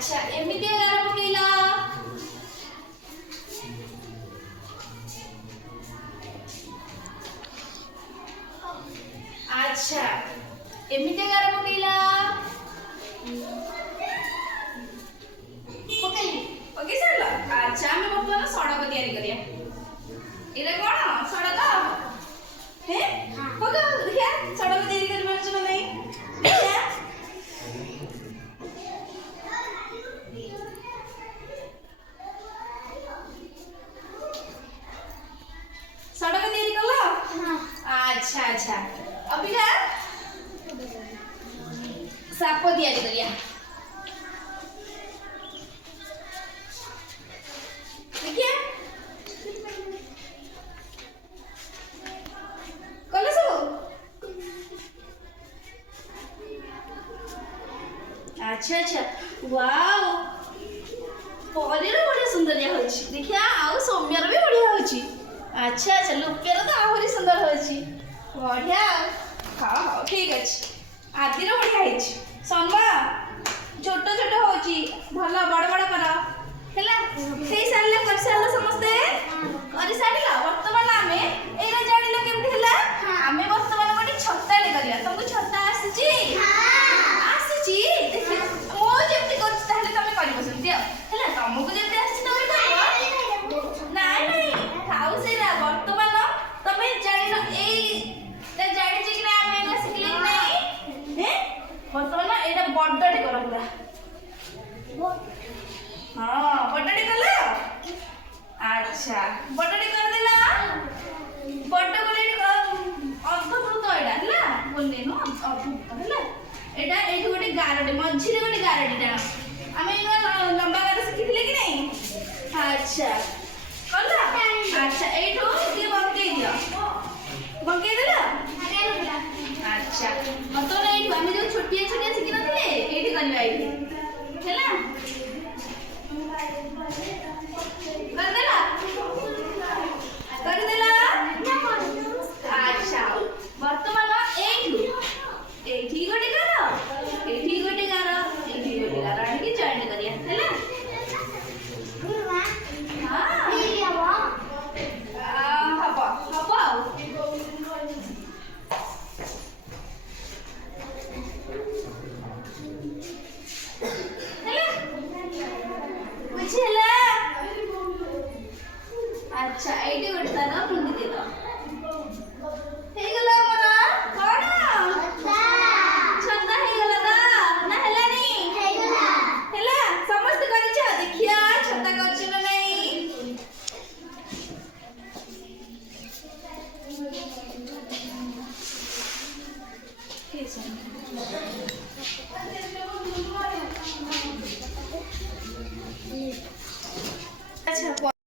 अच्छा एमिति गार पकेला अच्छा एमिति गार पकेला पकेली पके सरला अच्छा हम बर्तमान सड़क तैयारी करिया एरा कोन सड़क हे पका देखिया सड़क तैयारी कर मारछ ना नहीं सड़क तैयारी करला हां अच्छा अच्छा अभी का साप तैयारी करिया देखिए कल सब अच्छा अच्छा वाओ परीर बढ़िया सुंदर होची देखिया आउ सौम्यर भी बढ़िया होची अच्छा अच्छा लुकेर तो आहुरी सुंदर होची बढ़िया हाँ हाँ ठीक अछि आदिर बढ़िया होची सन्मा छोट छोट होची भल बड़ बड़ कर हैला हेई सारले कर सारले समस्ते करि सारिला वर्तमान आमे एरा जानिलो केमति हैला आमे वर्तमान कोठी छत्ता ले करिया तुमको छत्ता आसीची हां आसीची देखि मो जेमति करछ ताहले तमे करिबो सेमति हैला तुमको जेमति आसी तमे करिबो नाइ नाइ खाऊ सेरा वर्तमान तमे जानिलो एई ते जानि छी कि ना आमे एला सिखले कि नाही हे वर्तमान एटा बड्डटे कर पूरा हाँ बड्डटे करला अच्छा बड्डटे कर देला बड्ड बोले अद्भुत एटा हैला बोलले नो अद्भुत हैला एटा एठी गोटे गारडे मझी रे गोटे गारडीटा आमे इनो लंबा गार सिखिले कि नहीं अच्छा करला अच्छा एठो के बंके दियो बंके देला अच्छा मतलब एठो आमे जो छोटिया छोटिया सिखि नथिले एठी करला एठी हैला कर देला अच्छा वर्तमान एठी गोटे गार एठी गोटे गार आनी जॉइन करिया हैला हां हबा हबा हैला बुझिला अच्छा एठी गोटे तारा बुंदी देला हे गला मोरा कोन छत्ता हे गला दा ना हैला नहीं हैला समस्त करि छ देखिया छत्ता करछ ना नहीं अच्छा